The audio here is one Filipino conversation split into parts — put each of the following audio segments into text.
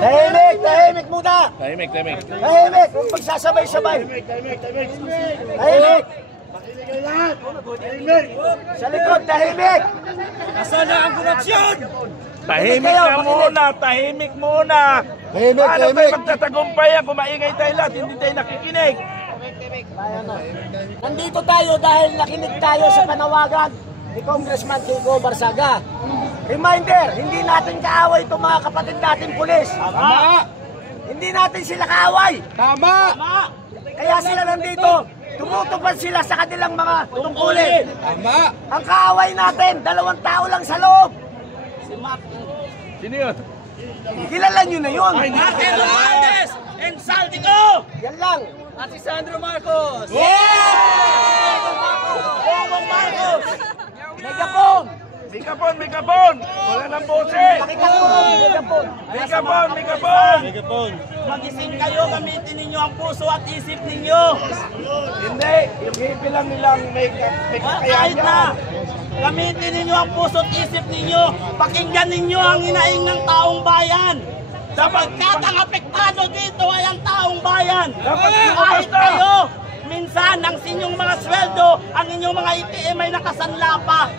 Tahimik, tahimik muna. Tahimik. Tahimik, huwag magsasabay-sabay. Tahimik. Sa likod, tahimik. Nasaan na ang korupsyon? Tahimik na muna, tahimik muna. Tahimik, Paano tahimik. tayo magtatagumpayan kung maingay tayo lahat, hindi tayo nakikinig? Nandito tayo dahil nakinig tayo sa panawagan ni Congressman Kiko Barsaga. Reminder, hindi natin kaaway itong mga kapatid natin pulis. Tama! Hindi natin sila kaaway. Tama! Kaya sila nandito, tumutupad sila sa kanilang mga tungkulin. Tama! Ang kaaway natin, 2 tao lang sa loob. Sino yun? Kilala nyo na yun. Martin Romualdez and Saldico! Yan lang. At si Sandro Marcos! Bongbong Marcos. Megapon. Megapon! Wala nang boses! Megapon. Megapon! Magising kayo, gamitin ninyo ang puso at isip ninyo! Hindi! Yung hipi lang nilang may Kahit na! Gamitin ninyo ang puso at isip ninyo! Pakinggan ninyo ang hinaing ng taong bayan! Sapagkat ang apektado dito ay ang taong bayan! Kahit kayo, minsan ang inyong mga sweldo, ang inyong mga ITM ay nakasanla pa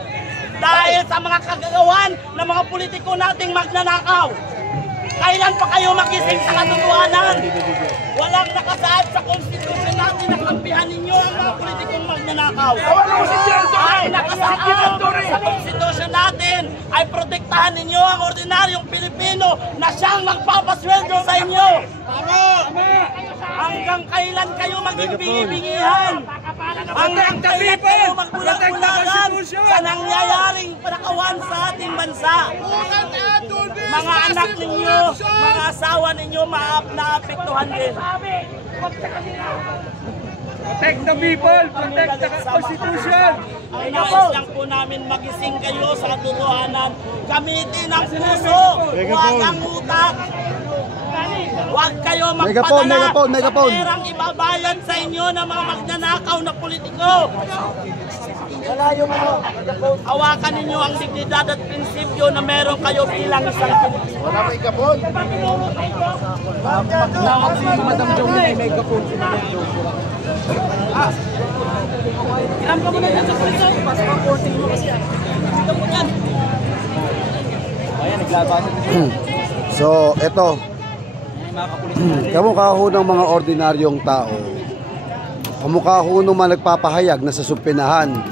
dahil sa mga kagagawan ng mga politiko nating magnanakaw. Kailan pa kayo magising sa katotohanan? Walang nakasaad sa konstitusyon natin na kampihan ninyo ang mga politikong magnanakaw. Ay nakasaad sa konstitusyon natin ay protektahan ninyo ang ordinaryong Pilipino na siyang magpapasweldo sa inyo. Hanggang kailan kayo maging bingi-bingihan? Hanggang kailan kayo magbulag-bulagan sa nangyayaring panakawan sa ating bansa? Mga anak ninyo, mga asawa ninyo, naapektuhan din. Protect the people! Protect the Constitution! Ang nais lang po namin magising kayo sa katotohanan. Gamitin ang puso, huwag ang utak. Huwag kayo magpadala sa perang ibabayad sa inyo ng mga magnanakaw na politiko. Hawakan ninyo ang dignidad at prinsipyo na meron kayo bilang isang Pilipino. Wala may kapon! Madam Jong may megapon. Ilan ka muna dyan sa puliso? Passport mo kasi yan. Dito mo yan. Ayan, naglabasan. So, eto. Kamukha ho ng mga ordinaryong tao. Kamukha ho ng mga nagpapahayag na sa supinahan.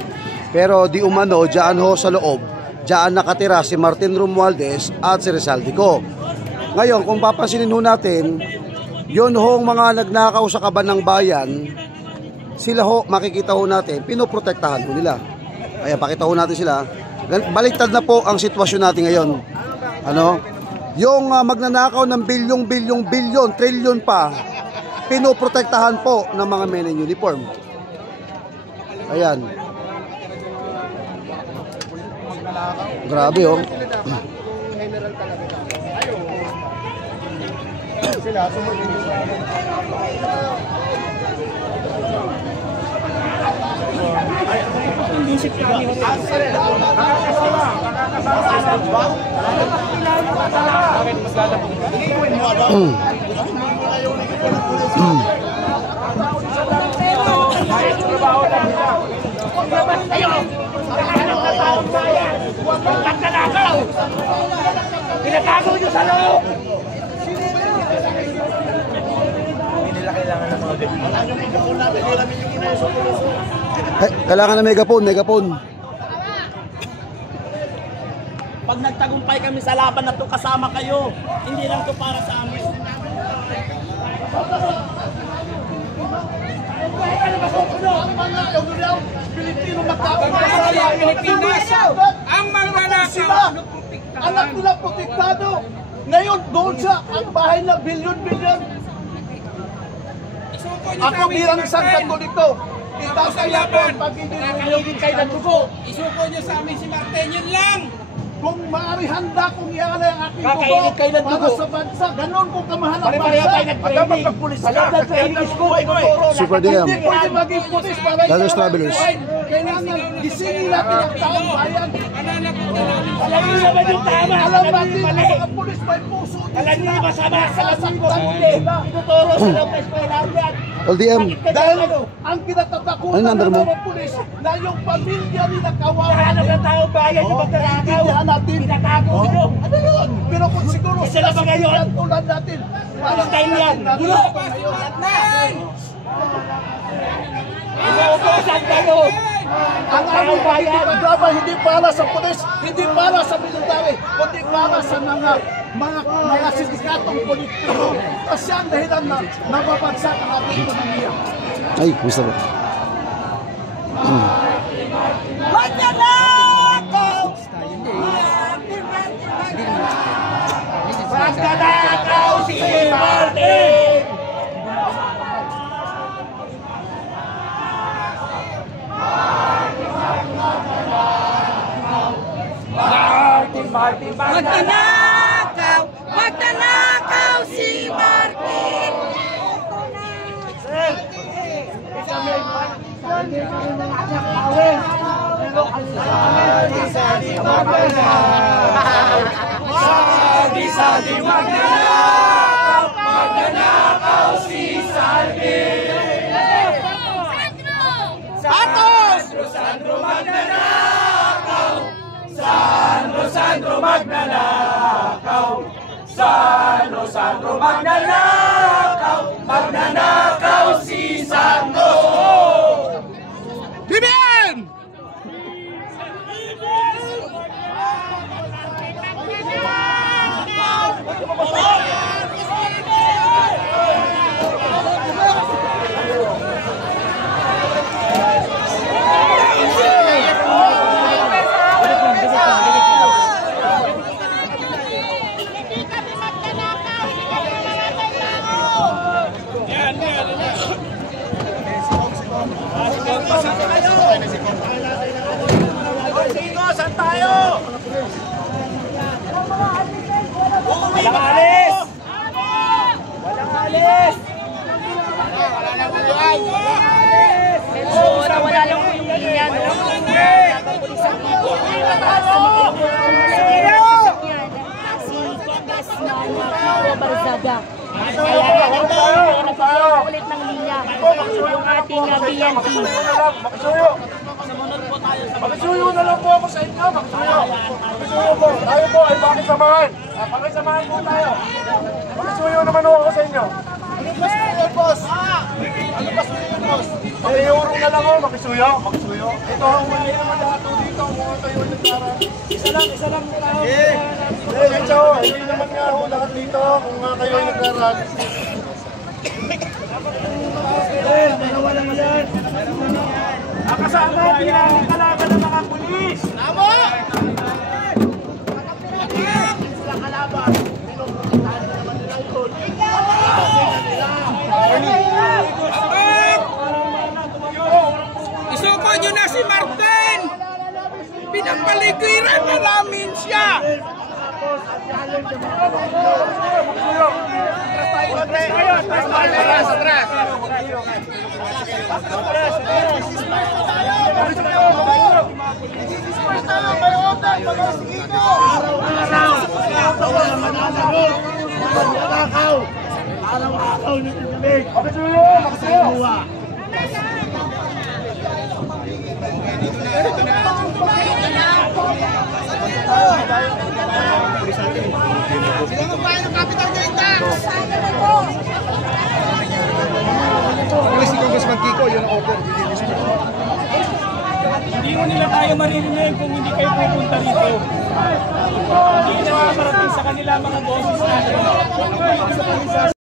Pero di umano, dyan ho sa loob, dyan nakatira si Martin Romualdez at si Rizaldico. Ngayon, kung papansinin ho natin, yun ho mga nagnakaw sa kaban ng bayan, sila ho, makikita ho natin, pinoprotektahan ho nila. Kaya pakita ho natin sila. Baliktad na po ang sitwasyon natin ngayon. Ano? Yung magnanakaw ng bilyon, trilyon pa, pinoprotektahan po ng mga men in uniform. Ayan. Grabe oh. Pinatago nyo sa loob! Kailangan na megapon. Pag nagtagumpay kami sa laban na ito, kasama kayo. Hindi lang ito para sa amin. Ang magnanakaw! Anak nila protektado. Ngayon, doon sa ang bahay na bilyon-bilyon. Ako bilang isang Katoliko, itataya ko ang pag-ibig kayo ng dugo. Isuko nyo sa amin si Martin, yun lang! Kung maaari handa kong ialay ang aking Kakainit kayo ng para dugo. sa bansa, ganon kung kamahal ang Pare-pareho bansa. tayo nag-training. Alam na training school. Super DM. Hindi pwede maging pulis para Dados Travelers. kailangan gisingin natin ang taong bayan. Alam niyo naman yung tama. Alam natin ang mga pulis may puso. Alam niyo yung masama. Alam niyo yung mabuti. Ituturo sa loob na eskwelahan yan. LDM. Dahil ang kinatatakutan Ano number ng mo? mga pulis na yung pamilya nila kawawa. Hanap ng taong bayan yung magdarakaw. Intindihan natin. Pinatago nyo. Ano yun? Pero kung siguro Isa na ba ngayon? tulad natin. Style yan. Gulo. Inuutosan kayo. Ang aming pakikipaglaban hindi para sa pulis, hindi para sa military, kundi para sa mga sindikatong politiko. Kasi ang dahilan na nababagsak ang ating ekonomiya. Ay, gusto ba? Magnanakaw si Martin! Martin! Magnanakaw si Martin! Sadi magnanakaw si Saldi! Atos! Sandro magnanakaw! Sandro magnanakaw! Sandro magnanakaw! Magnanakaw si Sandro! BBM! Saan tayo? Walang alis! Walang alis! Medyo nawala lang po yung linya, no? Nakapulisan dito. Si Congressman Kiko Barzaga. Kaya nagkaroon ulit ng linya yung ating BNP. Makisuyo na lang po ako sa inyo. Makisuyo po. Tayo po ay pakisamahan. Pakisamahan po tayo. Makisuyo naman ako sa inyo. Boss! Ano ba sa'yo yun, boss? Iurong na lang ako. Makisuyo. Ito ang muli naman lahat dito. Mga tayo ay nagkara. Isa lang tao. Hindi naman nga ako lahat dito. Kung nga kayo ay nagkara. Dalawa lang yan. Kasama bilang kalaban ng mga pulis. Tama! Isuko nyo na si Martin! Pinapaligiran na namin siya! Si Congressman Kiko, yun ang open. Hindi mo nila tayo maririnig kung hindi kayo pupunta rito. Hindi na makarating sa kanila mga boses natin.